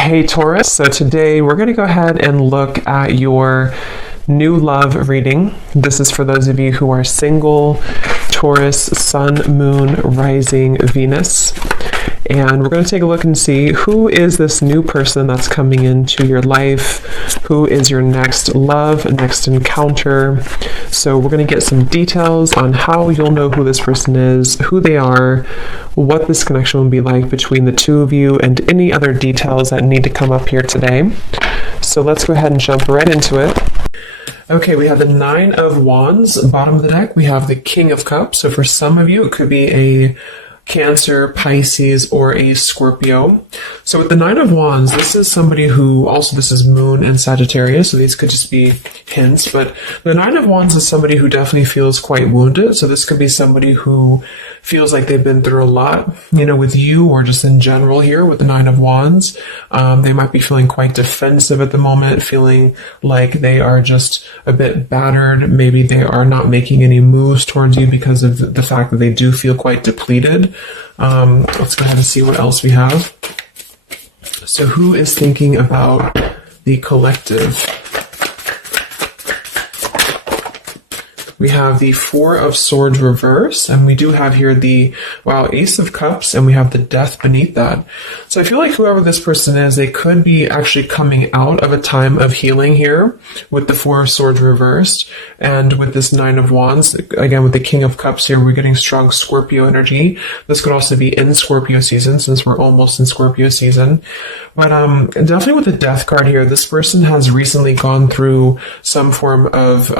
Hey Taurus, so today we're going to go ahead and look at your new love reading. This is for those of you who are single, Taurus, Sun, Moon, Rising, Venus. And we're going to take a look and see who is this new person that's coming into your life, who is your next love, next encounter. So we're going to get some details on how you'll know who this person is, who they are, what this connection will be like between the two of you, and any other details that need to come up here today. So let's go ahead and jump right into it. Okay, we have the Nine of Wands. Bottom of the deck, we have the King of Cups. So for some of you, it could be a Cancer, Pisces, or a Scorpio. So with the Nine of Wands, this is somebody who, also this is Moon and Sagittarius, so these could just be hints, but the Nine of Wands is somebody who definitely feels quite wounded. So this could be somebody who feels like they've been through a lot, with you or just in general here with the Nine of Wands. They might be feeling quite defensive at the moment, feeling like they are just a bit battered. Maybe they are not making any moves towards you because of the fact that they do feel quite depleted. Let's go ahead and see what else we have. So who is thinking about the collective? We have the Four of Swords reverse, and we do have here the, Ace of Cups, and we have the Death beneath that. So I feel like whoever this person is, they could be actually coming out of a time of healing here with the Four of Swords reversed, and with this Nine of Wands, again with the King of Cups here, we're getting strong Scorpio energy. This could also be in Scorpio season, since we're almost in Scorpio season. But definitely with the Death card here, this person has recently gone through some form of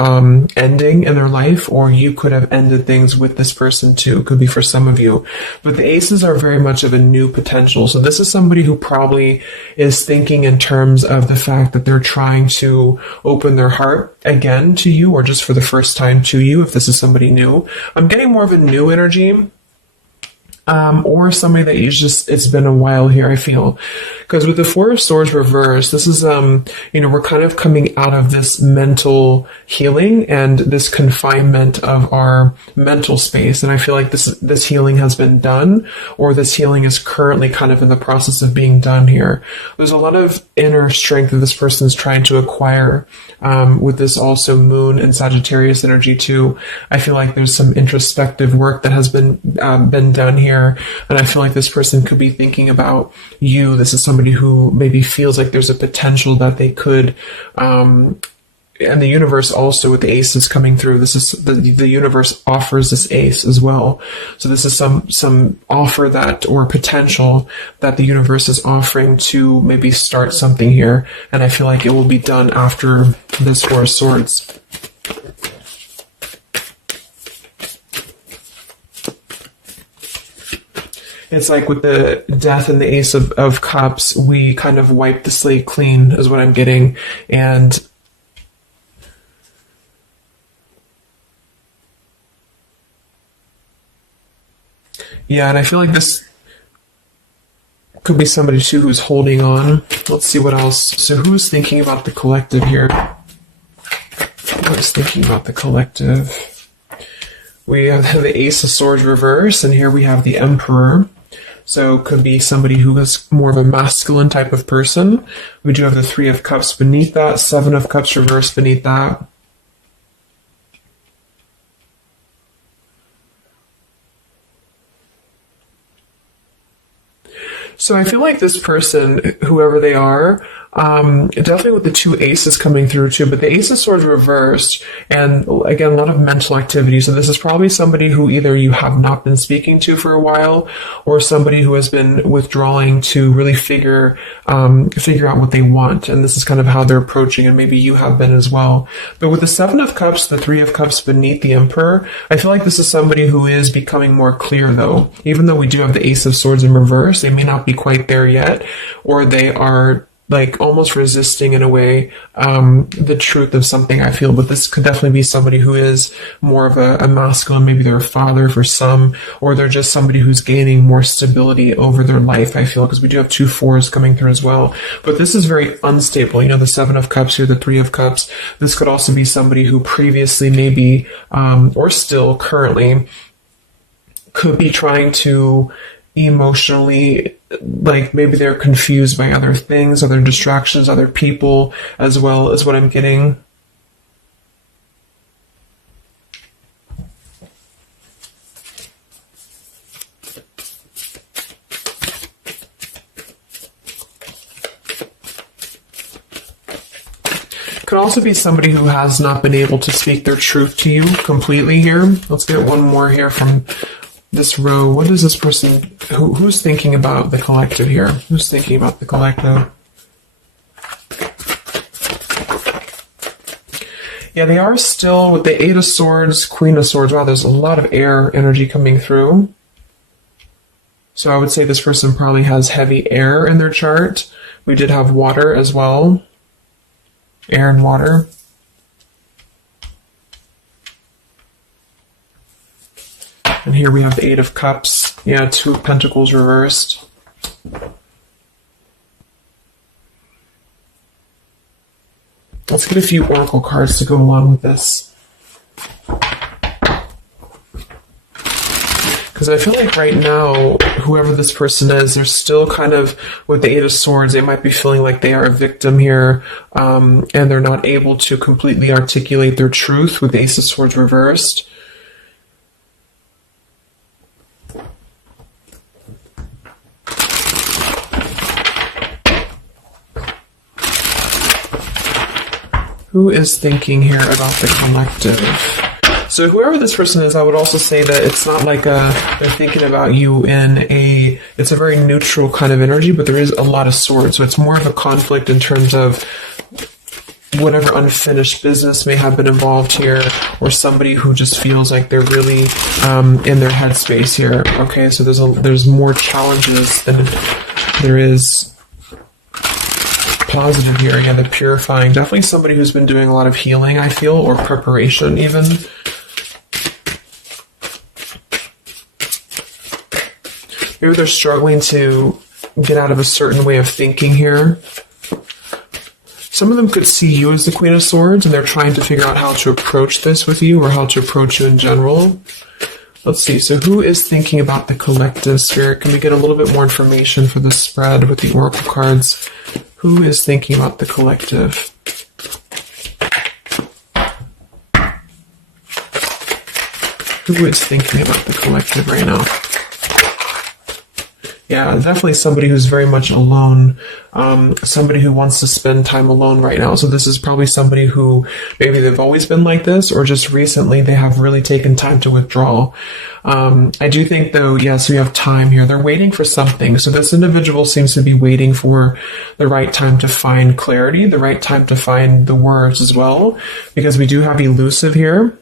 ending in their life, or you could have ended things with this person too. Could be for some of you. But the aces are very much of a new potential. So this is somebody who probably is thinking in terms of the fact that they're trying to open their heart again to you, or just for the first time to you, if this is somebody new. I'm getting more of a new energy. Or somebody that it's been a while here, I feel. Because with the Four of Swords reversed, this is, we're kind of coming out of this mental healing and this confinement of our mental space. And I feel like this healing has been done, or this healing is currently kind of in the process of being done here. There's a lot of inner strength that this person is trying to acquire, with this also Moon and Sagittarius energy too. I feel like there's some introspective work that has been done here. And I feel like this person could be thinking about you. This is somebody who maybe feels like there's a potential that they could, and the universe also with the aces coming through, this is the universe offers this ace as well. So this is some offer that, or potential that the universe is offering to maybe start something here. And I feel like it will be done after this Four of Swords. It's like with the Death and the Ace of Cups, we kind of wipe the slate clean is what I'm getting. And and I feel like this could be somebody too who's holding on. Let's see what else. So who's thinking about the collective here? Who's thinking about the collective? We have the Ace of Swords reverse, and here we have the Emperor. So it could be somebody who is more of a masculine type of person. We do have the Three of Cups beneath that, Seven of Cups reversed beneath that. So I feel like this person, whoever they are, definitely with the two aces coming through too, but the Ace of Swords reversed, and again, a lot of mental activity. So this is probably somebody who either you have not been speaking to for a while, or somebody who has been withdrawing to really figure out what they want. And this is kind of how they're approaching, and maybe you have been as well. But with the Seven of Cups, the Three of Cups beneath the Emperor, I feel like this is somebody who is becoming more clear though. Even though we do have the Ace of Swords in reverse, they may not be quite there yet, or they are like almost resisting in a way the truth of something, I feel. But this could definitely be somebody who is more of a masculine. Maybe they're a father for some, or they're just somebody who's gaining more stability over their life, I feel, because we do have two fours coming through as well. But this is very unstable. The Seven of Cups here, the Three of Cups. This could also be somebody who previously maybe, or still currently, could be trying to emotionally, like maybe they're confused by other things, other distractions, other people, as well as what I'm getting. Could also be somebody who has not been able to speak their truth to you completely here. Let's get one more here from this row. What is this person, who's thinking about the collective here? Who's thinking about the collective? Yeah, they are still with the Eight of Swords, Queen of Swords. Wow, there's a lot of air energy coming through. So I would say this person probably has heavy air in their chart. We did have water as well. Air and water. And here we have the Eight of Cups. Yeah, Two of Pentacles reversed. Let's get a few oracle cards to go along with this. Because I feel like right now, whoever this person is, they're still kind of, with the Eight of Swords, they might be feeling like they are a victim here, and they're not able to completely articulate their truth with the Ace of Swords reversed. Who is thinking here about the collective? So whoever this person is, I would also say that it's not like they're thinking about you it's a very neutral kind of energy, but there is a lot of swords. So it's more of a conflict in terms of whatever unfinished business may have been involved here, or somebody who just feels like they're really in their headspace here. Okay, so there's more challenges than there is positive here. Again, the purifying. Definitely somebody who's been doing a lot of healing, I feel, or preparation even. Maybe they're struggling to get out of a certain way of thinking here. Some of them could see you as the Queen of Swords, and they're trying to figure out how to approach this with you, or how to approach you in general. Let's see. So who is thinking about the collective, Spirit? Can we get a little bit more information for this spread with the oracle cards? Who is thinking about the collective? Who is thinking about the collective right now? Yeah, definitely somebody who's very much alone, somebody who wants to spend time alone right now. So this is probably somebody who maybe they've always been like this, or just recently they have really taken time to withdraw. I do think, though, yes, we have time here. They're waiting for something. So this individual seems to be waiting for the right time to find clarity, the right time to find the words as well, because we do have elusive here.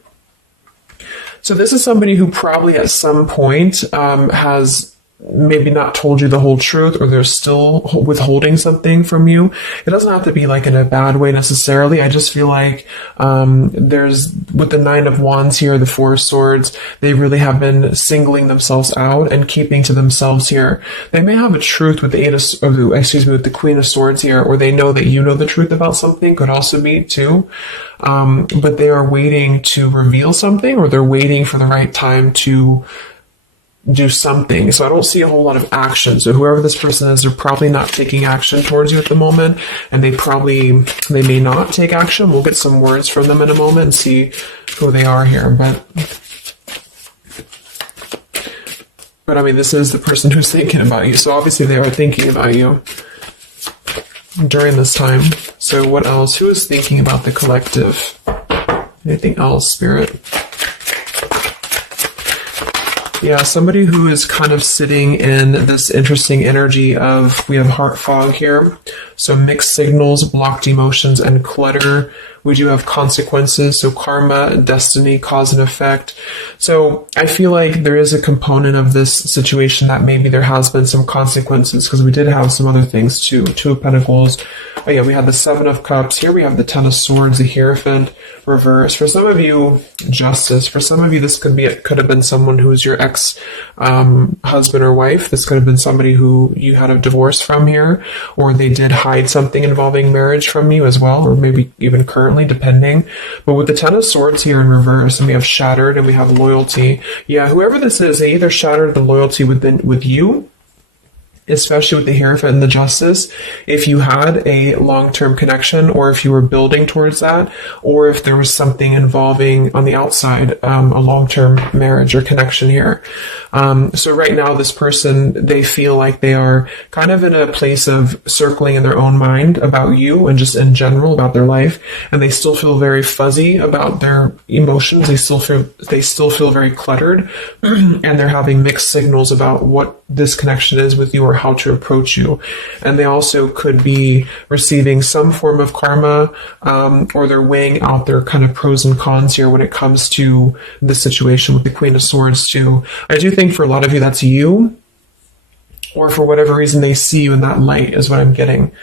So this is somebody who probably at some point has maybe not told you the whole truth, or they're still withholding something from you. It doesn't have to be like in a bad way necessarily. I just feel like there's, with the Nine of Wands here, the Four of Swords, they really have been singling themselves out and keeping to themselves here. They may have a truth with the with the Queen of Swords here, or they know that you know the truth about something, could also be too. But they are waiting to reveal something, or they're waiting for the right time to do something. So I don't see a whole lot of action. So whoever this person is, they're probably not taking action towards you at the moment, and they may not take action. We'll get some words from them in a moment and see who they are here. But I mean, this is the person who's thinking about you. So obviously they are thinking about you during this time. So what else? Who is thinking about the collective? Anything else, Spirit? Yeah, somebody who is kind of sitting in this interesting energy of, we have heart fog here. So mixed signals, blocked emotions, and clutter. We do have consequences, so karma, destiny, cause and effect. So I feel like there is a component of this situation that maybe there has been some consequences, because we did have some other things too. Two of Pentacles. Oh yeah, we had the Seven of Cups. Here we have the Ten of Swords, the Hierophant, reverse. For some of you, Justice. For some of you, this could have been someone who's your ex husband or wife. This could have been somebody who you had a divorce from here, or they did hide something involving marriage from you as well, or maybe even currently currently, depending. But with the Ten of Swords here in reverse, and we have shattered and we have loyalty. Yeah, whoever this is, they either shattered the loyalty with you, especially with the Hierophant and the Justice, if you had a long-term connection, or if you were building towards that, or if there was something involving on the outside, a long-term marriage or connection here. So right now, this person, they feel like they are kind of in a place of circling in their own mind about you and just in general about their life, and they still feel very fuzzy about their emotions. They still feel very cluttered, and they're having mixed signals about what this connection is with you or how to approach you. And they also could be receiving some form of karma, or they're weighing out their kind of pros and cons here when it comes to the situation with the Queen of Swords too. I do think for a lot of you that's you, or for whatever reason they see you in that light is what I'm getting.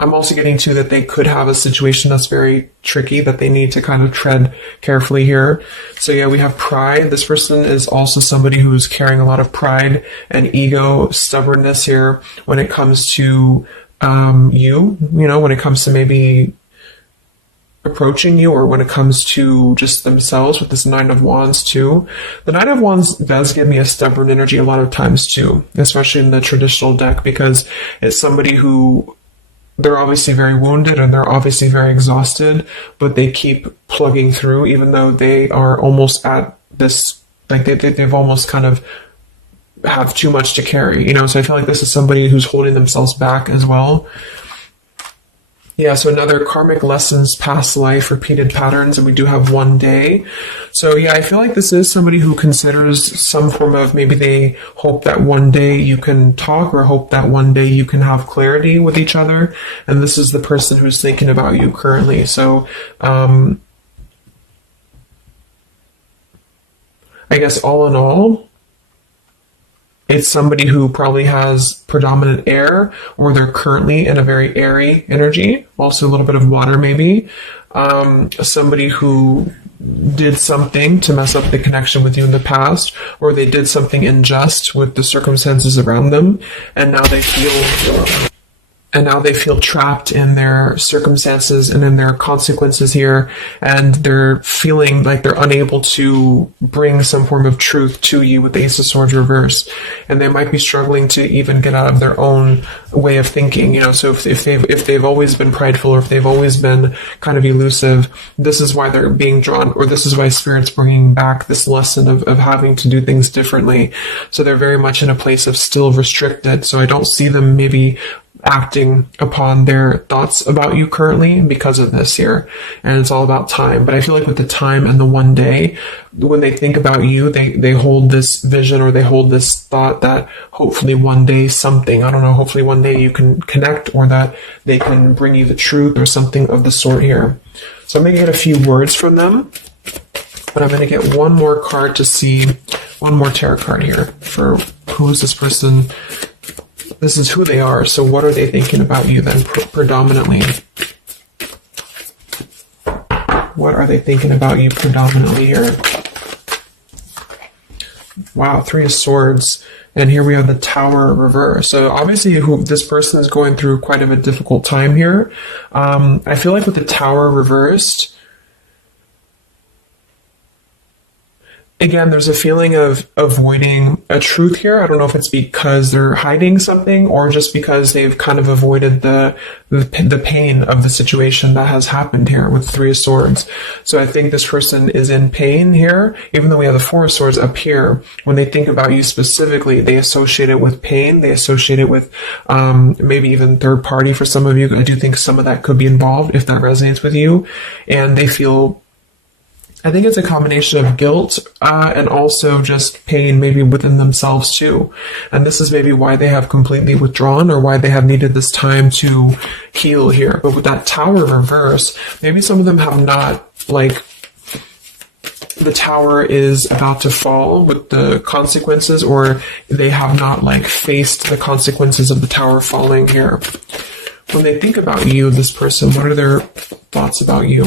I'm also getting to that they could have a situation that's very tricky that they need to kind of tread carefully here. So yeah, we have pride. This person is also somebody who's carrying a lot of pride and ego, stubbornness here when it comes to you know, when it comes to maybe approaching you, or when it comes to just themselves with this Nine of Wands too. The Nine of Wands does give me a stubborn energy a lot of times too, especially in the traditional deck, because it's somebody who, they're obviously very wounded and they're obviously very exhausted, but they keep plugging through even though they are almost at this, like they've almost kind of have too much to carry, you know? So I feel like this is somebody who's holding themselves back as well. Yeah, so another karmic lessons, past life, repeated patterns, and we do have one day. So yeah, I feel like this is somebody who considers some form of, maybe they hope that one day you can talk, or hope that one day you can have clarity with each other. And this is the person who's thinking about you currently. So I guess all in all, it's somebody who probably has predominant air, or they're currently in a very airy energy, also a little bit of water maybe. Somebody who did something to mess up the connection with you in the past, or they did something unjust with the circumstances around them, and now they feel trapped in their circumstances and in their consequences here, and they're feeling like they're unable to bring some form of truth to you with the Ace of Swords reverse, and they might be struggling to even get out of their own way of thinking, you know. So if they've always been prideful, or if they've always been kind of elusive, this is why they're being drawn, or this is why Spirit's bringing back this lesson of having to do things differently. So they're very much in a place of still restricted. So I don't see them maybe acting upon their thoughts about you currently because of this here, and it's all about time. But I feel like with the time and the one day, when they think about you, they hold this vision, or they hold this thought that hopefully one day something, I don't know, hopefully one day you can connect, or that they can bring you the truth or something of the sort here. So I'm going to get a few words from them, but I'm going to get one more card to see, one more tarot card here for who is this person. This is who they are. So what are they thinking about you then predominantly? What are they thinking about you predominantly here? Wow, Three of Swords. And here we have the Tower reverse. So obviously this person is going through quite of a difficult time here. I feel like with the Tower reversed, again, there's a feeling of avoiding a truth here. I don't know if it's because they're hiding something, or just because they've kind of avoided the pain of the situation that has happened here with Three of Swords. So I think this person is in pain here, even though we have the Four of Swords up here. When they think about you specifically, they associate it with pain. They associate it with maybe even third party for some of you. I do think some of that could be involved if that resonates with you. And they feel, I think it's a combination of guilt and also just pain maybe within themselves too. And this is maybe why they have completely withdrawn, or why they have needed this time to heal here. But with that Tower reverse, maybe some of them have not, like, the tower is about to fall with the consequences, or they have not like faced the consequences of the tower falling here. When they think about you, this person, what are their thoughts about you?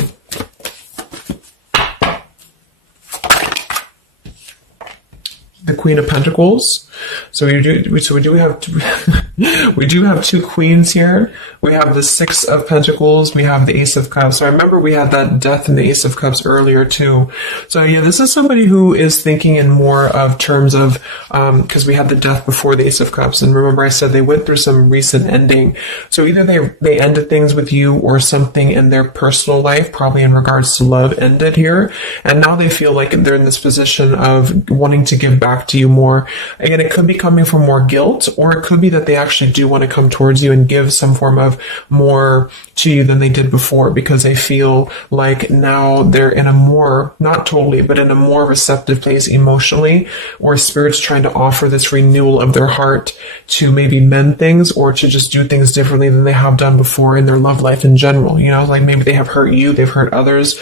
The Queen of Pentacles. So we do have we do have two queens here. We have the Six of Pentacles. We have the Ace of Cups. So I remember we had that Death and the Ace of Cups earlier too. So yeah, this is somebody who is thinking in more of terms of, because we had the Death before the Ace of Cups. And remember I said they went through some recent ending. So either they ended things with you, or something in their personal life, probably in regards to love, ended here. And now they feel like they're in this position of wanting to give back to you more. Again, it could be coming from more guilt, or it could be that they actually do want to come towards you and give some form of more to you than they did before, because they feel like now they're in a more, not totally, but in a more receptive place emotionally, or Spirit's trying to offer this renewal of their heart to maybe mend things, or to just do things differently than they have done before in their love life in general. You know, like maybe they have hurt you, they've hurt others.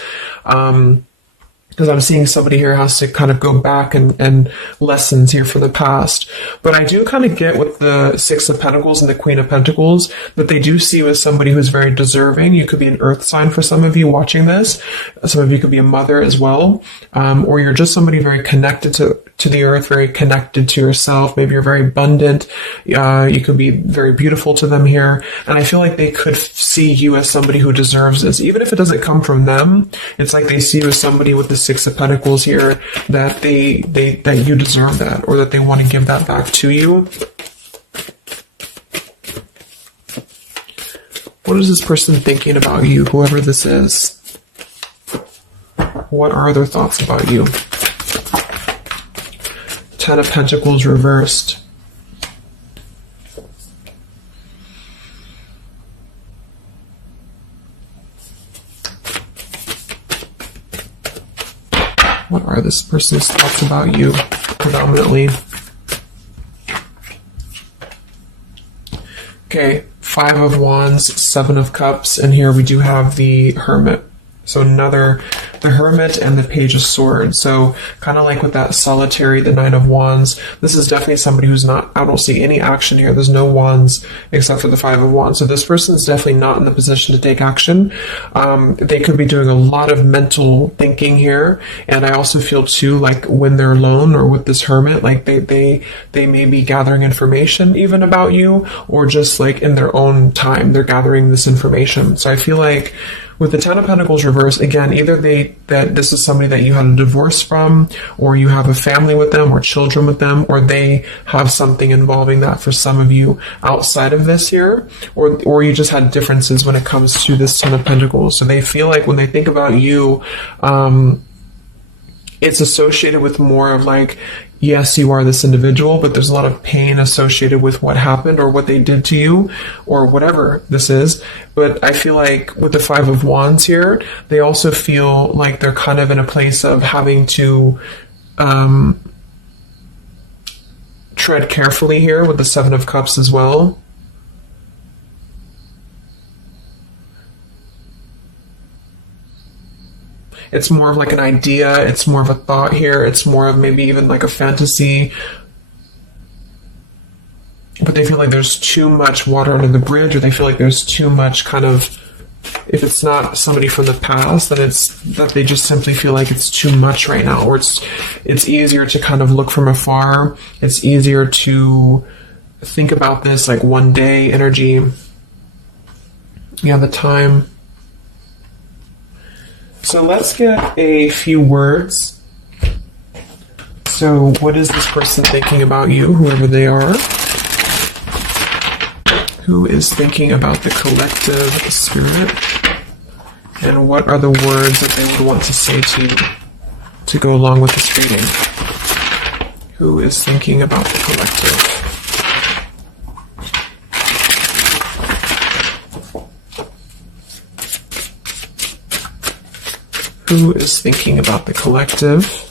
Because I'm seeing somebody here has to kind of go back and lessons here for the past. But I do kind of get with the Six of Pentacles and the Queen of Pentacles that they do see you as somebody who's very deserving. You could be an earth sign for some of you watching this. Some of you could be a mother as well. Or you're just somebody very connected to the earth, very connected to yourself. Maybe you're very abundant. You could be very beautiful to them here. And I feel like they could see you as somebody who deserves this. Even if it doesn't come from them, it's like they see you as somebody with the Six of Pentacles here, that that you deserve that, or that they want to give that back to you. What is this person thinking about you, whoever this is? What are their thoughts about you? Ten of Pentacles reversed. What are this person's thoughts about you, predominantly? Okay, Five of Wands, Seven of Cups, and here we do have the Hermit. So the Hermit and the Page of Swords. So kind of like with that Solitary, the Nine of Wands, this is definitely somebody who's not, I don't see any action here. There's no wands except for the Five of Wands. So this person is definitely not in the position to take action. They could be doing a lot of mental thinking here. And I also feel too, like when they're alone or with this Hermit, like they may be gathering information even about you, or just like in their own time, they're gathering this information. So I feel like with the Ten of Pentacles reversed, again, either that this is somebody that you had a divorce from, or you have a family with them, or children with them, or they have something involving that for some of you outside of this here, or you just had differences when it comes to this Ten of Pentacles. So they feel like when they think about you, it's associated with more of like, yes, you are this individual, but there's a lot of pain associated with what happened or what they did to you or whatever this is. But I feel like with the Five of Wands here, they also feel like they're kind of in a place of having to tread carefully here with the Seven of Cups as well. It's more of like an idea. It's more of a thought here. It's more of maybe even like a fantasy. But they feel like there's too much water under the bridge, or they feel like there's too much kind of, if it's not somebody from the past, then it's that they just simply feel like it's too much right now, or it's easier to kind of look from afar. It's easier to think about this like one day energy. Yeah, the time. So let's get a few words. So what is this person thinking about you, whoever they are? Who is thinking about the collective spirit? And what are the words that they would want to say to you to go along with this reading? Who is thinking about the collective? Who is thinking about the collective?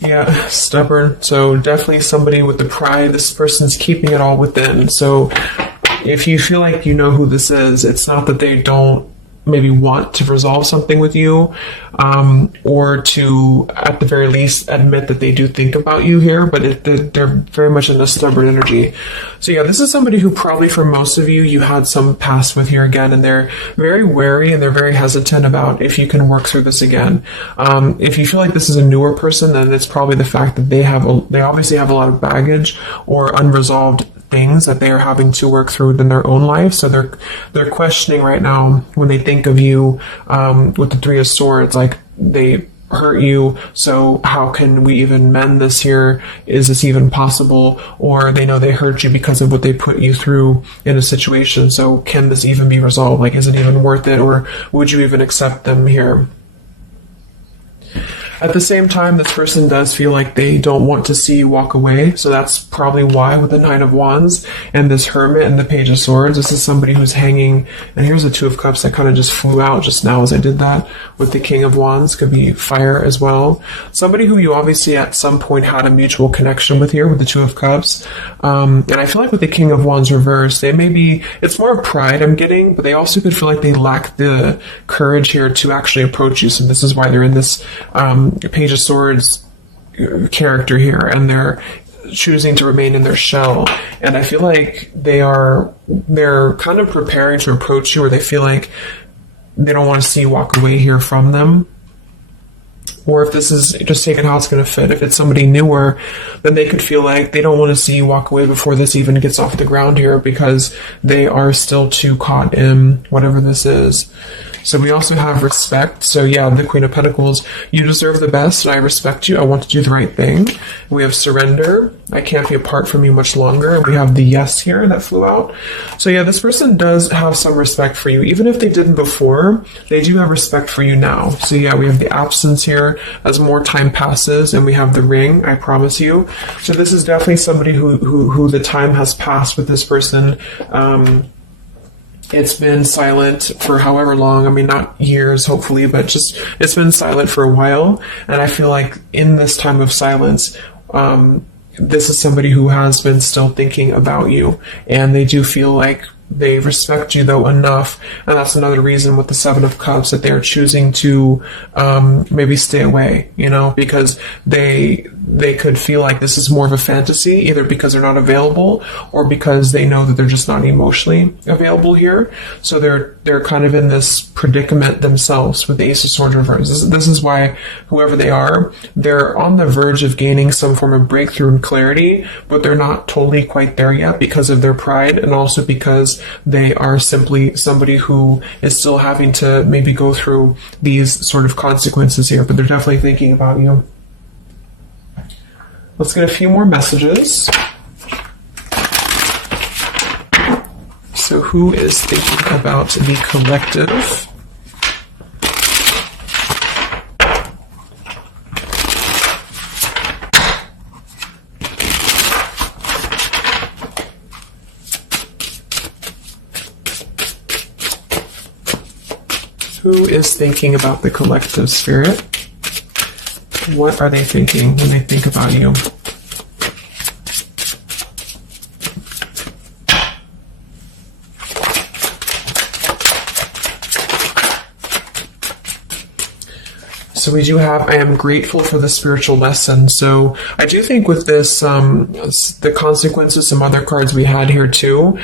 Yeah, stubborn. So definitely somebody with the pride. This person's keeping it all within. So if you feel like you know who this is, it's not that they don't maybe want to resolve something with you, or to, at the very least, admit that they do think about you here, but they're very much in a stubborn energy. So yeah, this is somebody who probably for most of you, you had some past with here again, and they're very wary and they're very hesitant about if you can work through this again. If you feel like this is a newer person, then it's probably the fact that they obviously have a lot of baggage or unresolved things that they are having to work through in their own life. So they're questioning right now when they think of you, with the Three of Swords, like they hurt you, so how can we even mend this here? Is this even possible? Or they know they hurt you because of what they put you through in a situation, so can this even be resolved? Like, is it even worth it, or would you even accept them here? At the same time, this person does feel like they don't want to see you walk away. So that's probably why with the Nine of Wands and this Hermit and the Page of Swords, this is somebody who's hanging. And here's the Two of Cups that kind of just flew out just now as I did that. With the King of Wands, could be fire as well. Somebody who you obviously at some point had a mutual connection with here with the Two of Cups. And I feel like with the King of Wands reverse, they may be, it's more of pride I'm getting, but they also could feel like they lack the courage here to actually approach you. So this is why they're in this Page of Swords character here, and they're choosing to remain in their shell. And I feel like they're kind of preparing to approach you, or they feel like they don't want to see you walk away here from them. Or if this is just taking how it's going to fit, if it's somebody newer, then they could feel like they don't want to see you walk away before this even gets off the ground here, because they are still too caught in whatever this is. So we also have respect. So yeah, the Queen of Pentacles, you deserve the best. I respect you. I want to do the right thing. We have surrender. I can't be apart from you much longer. We have the yes here that flew out. So yeah, this person does have some respect for you. Even if they didn't before, they do have respect for you now. So yeah, we have the absence here as more time passes, and we have the ring, I promise you. So this is definitely somebody who the time has passed with this person. It's been silent for however long. I mean, not years, hopefully, but just it's been silent for a while. And I feel like in this time of silence, this is somebody who has been still thinking about you. And they do feel like they respect you, though, enough. And that's another reason with the Seven of Cups that they're choosing to maybe stay away, because they could feel like this is more of a fantasy, either because they're not available or because they know that they're just not emotionally available here. So they're kind of in this predicament themselves with the Ace of Swords reverse. This is why whoever they are, they're on the verge of gaining some form of breakthrough and clarity, but they're not totally quite there yet because of their pride, and also because they are simply somebody who is still having to maybe go through these sort of consequences here, but they're definitely thinking about you. Let's get a few more messages. So who is thinking about the collective? Who is thinking about the collective, Spirit? What are they thinking when they think about you? So we do have, I am grateful for the spiritual lesson. So I do think with this, the consequences, some other cards we had here too,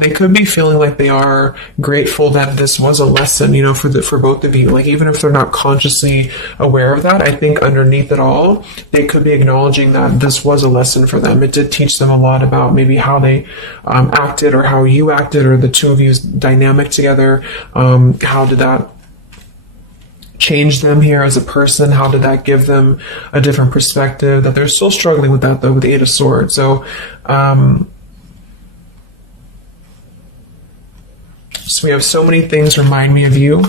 they could be feeling like they are grateful that this was a lesson, for both of you. Like, even if they're not consciously aware of that, I think underneath it all, they could be acknowledging that this was a lesson for them. It did teach them a lot about maybe how they acted, or how you acted, or the two of you's dynamic together. How did that change them here as a person? How did that give them a different perspective? That they're still struggling with that, though, with the Eight of Swords. So, so we have so many things remind me of you.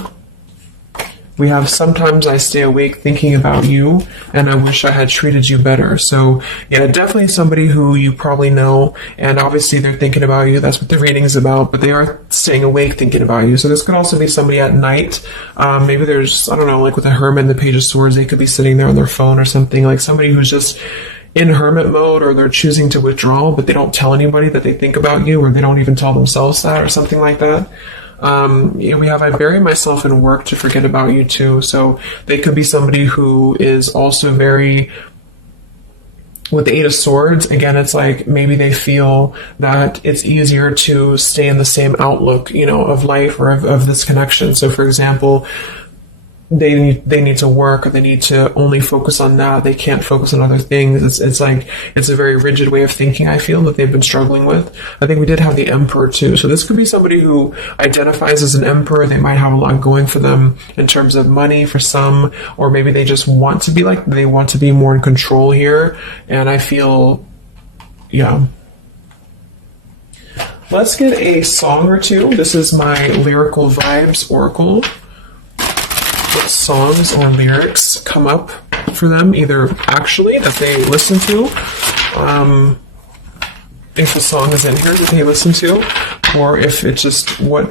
We have sometimes I stay awake thinking about you, and I wish I had treated you better. So yeah, definitely somebody who you probably know, and obviously they're thinking about you. That's what the reading is about, but they are staying awake thinking about you. So this could also be somebody at night. Maybe there's, I don't know, like with the Hermit and the Page of Swords, they could be sitting there on their phone or something, like somebody who's just in hermit mode, or they're choosing to withdraw, but they don't tell anybody that they think about you, or they don't even tell themselves that, or something like that. We have I bury myself in work to forget about you too. So they could be somebody who is also very, with the Eight of Swords, again, it's like maybe they feel that it's easier to stay in the same outlook, of life or of this connection. So for example, they need to work, or they need to only focus on that. They can't focus on other things. It's like, it's a very rigid way of thinking, I feel, that they've been struggling with. I think we did have the Emperor too. So this could be somebody who identifies as an Emperor. They might have a lot going for them in terms of money for some, or maybe they just want to be they want to be more in control here. And I feel, yeah. Let's get a song or two. This is my Lyrical Vibes Oracle. What songs or lyrics come up for them, either actually that they listen to, if a song is in here that they listen to, or if it's just what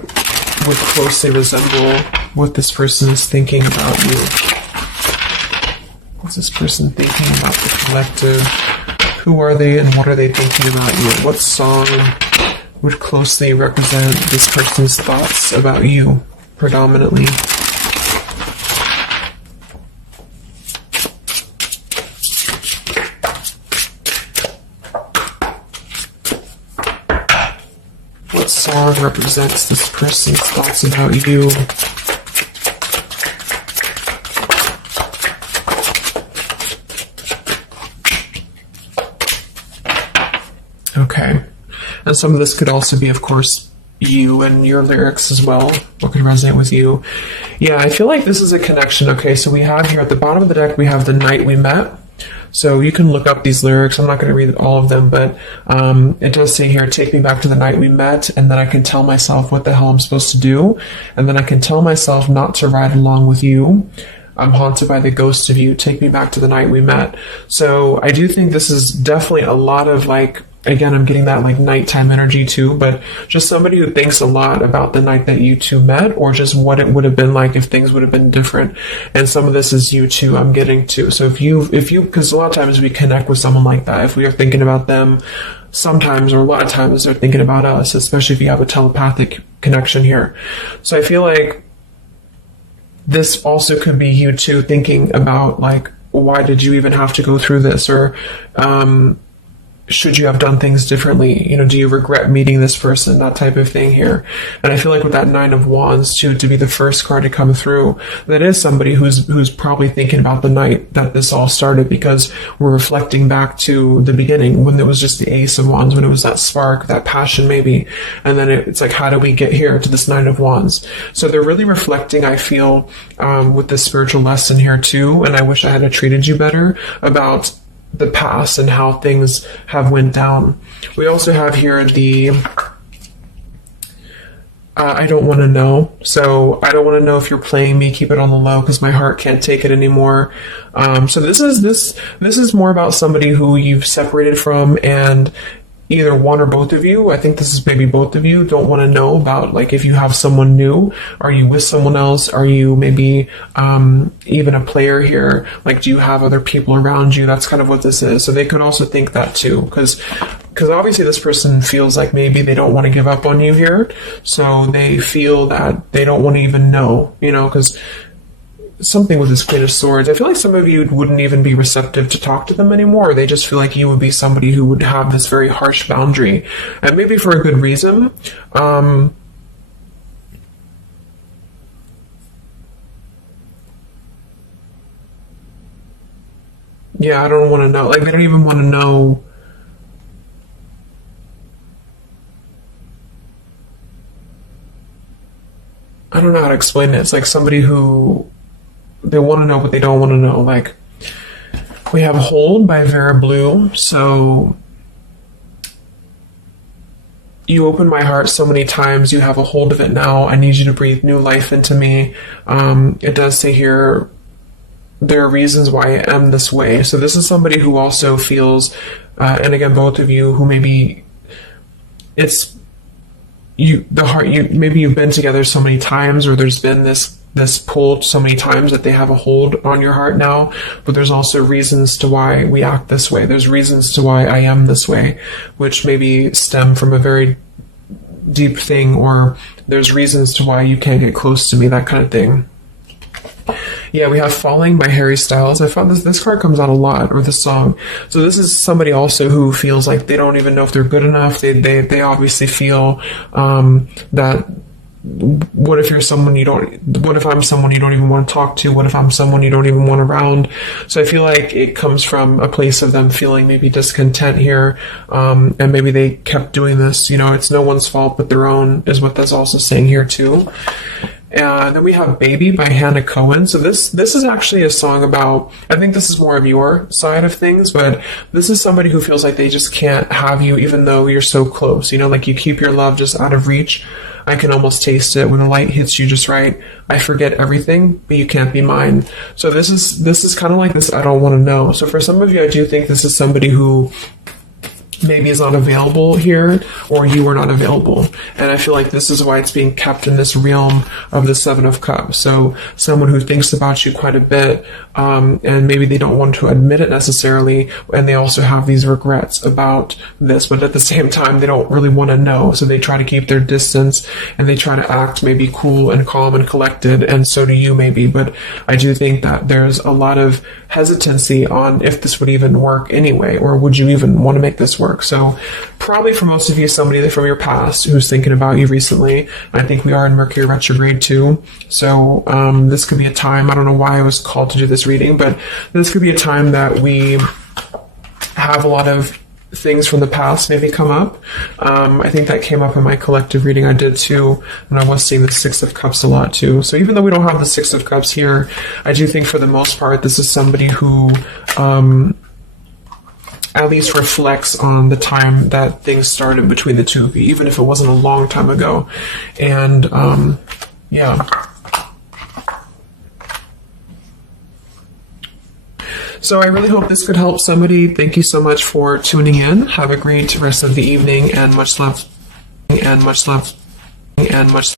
would closely resemble what this person is thinking about you. What's this person thinking about the collective? Who are they and what are they thinking about you? What song would closely represent this person's thoughts about you, predominantly? What song represents this person's thoughts about you? Okay. And some of this could also be, of course, you and your lyrics as well. What could resonate with you? Yeah, I feel like this is a connection. Okay, so we have here at the bottom of the deck, we have The Night We Met. So you can look up these lyrics. I'm not going to read all of them, but it does say here, take me back to the night we met, and then I can tell myself what the hell I'm supposed to do, and then I can tell myself not to ride along with you. I'm haunted by the ghost of you. Take me back to the night we met. So I do think this is definitely a lot of again, I'm getting that nighttime energy too, but just somebody who thinks a lot about the night that you two met, or just what it would have been like if things would have been different. And some of this is you too, I'm getting to. So if you, because a lot of times we connect with someone like that, if we are thinking about them, sometimes, or a lot of times they're thinking about us, especially if you have a telepathic connection here. So I feel like this also could be you too thinking about why did you even have to go through this? Or, should you have done things differently? Do you regret meeting this person? That type of thing here. And I feel like with that Nine of Wands too, to be the first card to come through, that is somebody who's probably thinking about the night that this all started, because we're reflecting back to the beginning when it was just the Ace of Wands, when it was that spark, that passion maybe. And then it's like, how do we get here to this Nine of Wands? So they're really reflecting, I feel, with this spiritual lesson here too. And I wish I had treated you better about the past and how things have went down. We also have here the I don't want to know. So I don't want to know if you're playing me. Keep it on the low because my heart can't take it anymore. So this is more about somebody who you've separated from, and either one or both of you, I think this is maybe both of you, don't want to know about if you have someone new. Are you with someone else? Are you maybe even a player here? Do you have other people around you? That's kind of what this is. So they could also think that too, because obviously this person feels like maybe they don't want to give up on you here. So they feel that they don't want to even know, because something with this Queen of Swords, I feel like some of you wouldn't even be receptive to talk to them anymore. They just feel like you would be somebody who would have this very harsh boundary, and maybe for a good reason. Yeah, I don't want to know. They don't even want to know. I don't know how to explain it. It's like somebody who, they want to know, but they don't want to know. We have Hold by Vera Blue. So you opened my heart so many times. You have a hold of it now. I need you to breathe new life into me. It does say here, there are reasons why I am this way. So this is somebody who also feels, and again, both of you, who maybe it's maybe you've been together so many times, or there's been this pull so many times that they have a hold on your heart now, but there's also reasons to why we act this way. There's reasons to why I am this way, which maybe stem from a very deep thing, or there's reasons to why you can't get close to me, that kind of thing. Yeah, we have Falling by Harry Styles. I found this card comes out a lot, or this song. So this is somebody also who feels like they don't even know if they're good enough. They obviously feel that what if you're someone you don't, what if I'm someone you don't even want to talk to? What if I'm someone you don't even want around? So I feel like it comes from a place of them feeling maybe discontent here, and maybe they kept doing this. It's no one's fault but their own, is what that's also saying here too. And then we have Baby by Hannah Cohen. So this is actually a song about, I think this is more of your side of things, but this is somebody who feels like they just can't have you even though you're so close. Like you keep your love just out of reach. I can almost taste it when the light hits you just right. I forget everything, but you can't be mine. So this is kind of like this I don't want to know. So for some of you, I do think this is somebody who maybe is not available here, or you are not available. And I feel like this is why it's being kept in this realm of the Seven of Cups. So someone who thinks about you quite a bit, and maybe they don't want to admit it necessarily, and they also have these regrets about this, but at the same time, they don't really want to know. So they try to keep their distance, and they try to act maybe cool and calm and collected, and so do you maybe. But I do think that there's a lot of hesitancy on if this would even work anyway, or would you even want to make this work. So probably for most of you, somebody from your past who's thinking about you recently. I think we are in Mercury retrograde too. So this could be a time, I don't know why I was called to do this reading, but this could be a time that we have a lot of things from the past maybe come up. I think that came up in my collective reading I did too, and I was seeing the Six of Cups a lot too. So even though we don't have the Six of Cups here, I do think for the most part this is somebody who at least reflects on the time that things started between the two of you, even if it wasn't a long time ago. And yeah. So I really hope this could help somebody. Thank you so much for tuning in. Have a great rest of the evening, and much love, and much love, and much